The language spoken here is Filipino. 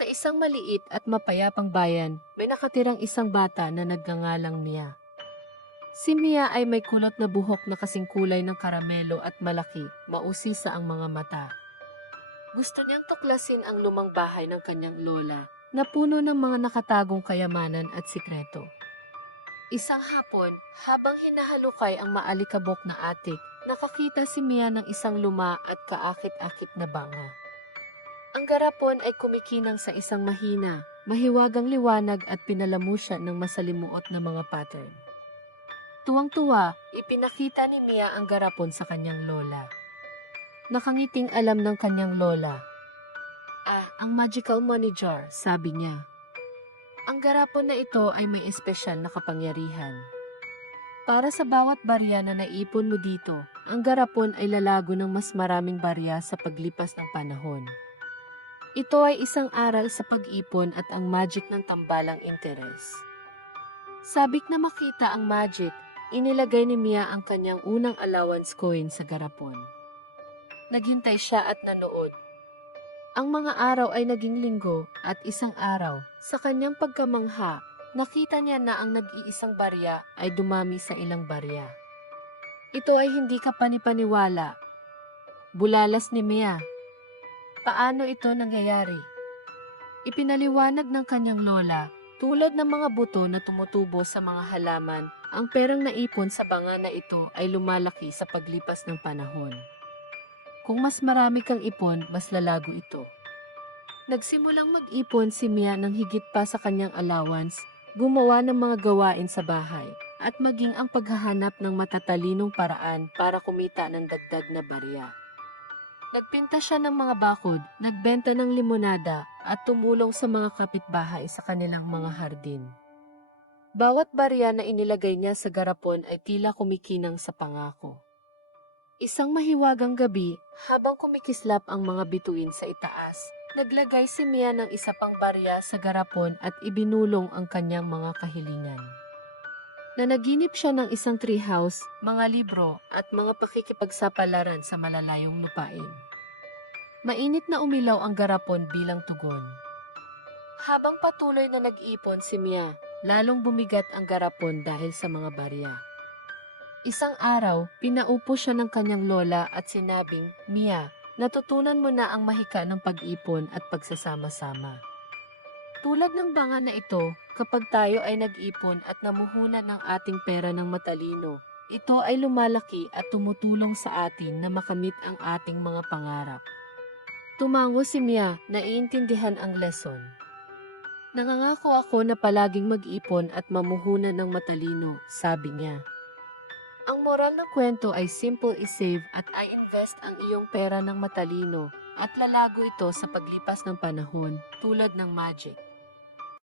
Sa isang maliit at mapayapang bayan, may nakatirang isang bata na nagngangalang Mia. Si Mia ay may kulot na buhok na kasing kulay ng karamelo at malaki, mausisa ang mga mata. Gusto niyang tuklasin ang lumang bahay ng kanyang lola, na puno ng mga nakatagong kayamanan at sikreto. Isang hapon, habang hinahalukay ang maalikabok na atik, nakakita si Mia ng isang luma at kaakit-akit na banga. Ang garapon ay kumikinang sa isang mahina, mahiwagang liwanag at pinalamu siya ng masalimuot na mga pattern. Tuwang-tuwa, ipinakita ni Mia ang garapon sa kanyang lola. Nakangiting alam ng kanyang lola. Ang magical money jar, sabi niya. Ang garapon na ito ay may espesyal na kapangyarihan. Para sa bawat barya na naipon mo dito, ang garapon ay lalago ng mas maraming barya sa paglipas ng panahon. Ito ay isang aral sa pag-ipon at ang magic ng tambalang interes. Sabik na makita ang magic, inilagay ni Mia ang kanyang unang allowance coin sa garapon. Naghintay siya at nanood. Ang mga araw ay naging linggo at isang araw, sa kanyang pagkamangha, nakita niya na ang nag-iisang barya ay dumami sa ilang barya. Ito ay hindi ka panipaniwala. Bulalas ni Mia. Paano ito nangyayari? Ipinaliwanag ng kanyang lola, tulad ng mga buto na tumutubo sa mga halaman, ang perang naipon sa banga na ito ay lumalaki sa paglipas ng panahon. Kung mas marami kang ipon, mas lalago ito. Nagsimulang mag-ipon si Mia ng higit pa sa kanyang allowance, gumawa ng mga gawain sa bahay, at maging ang paghahanap ng matatalinong paraan para kumita ng dagdag na barya. Nagpinta siya ng mga bakod, nagbenta ng limonada, at tumulong sa mga kapitbahay sa kanilang mga hardin. Bawat barya na inilagay niya sa garapon ay tila kumikinang sa pangako. Isang mahiwagang gabi, habang kumikislap ang mga bituin sa itaas, naglagay si Mia ng isa pang barya sa garapon at ibinulong ang kanyang mga kahilingan. Nanaginip siya ng isang treehouse, mga libro, at mga pakikipagsapalaran sa malalayong lupain. Mainit na umilaw ang garapon bilang tugon. Habang patuloy na nag-ipon si Mia, lalong bumigat ang garapon dahil sa mga barya. Isang araw, pinaupo siya ng kanyang lola at sinabing, Mia, natutunan mo na ang mahika ng pag-ipon at pagsasama-sama. Tulad ng banga na ito, kapag tayo ay nag-ipon at namuhunan ng ating pera ng matalino, ito ay lumalaki at tumutulong sa atin na makamit ang ating mga pangarap. Tumango si Mia, naiintindihan ang lesson. Nangangako ako na palaging mag-ipon at mamuhunan ng matalino, sabi niya. Ang moral ng kwento ay simple i-save at i-invest ang iyong pera ng matalino at lalago ito sa paglipas ng panahon tulad ng magic.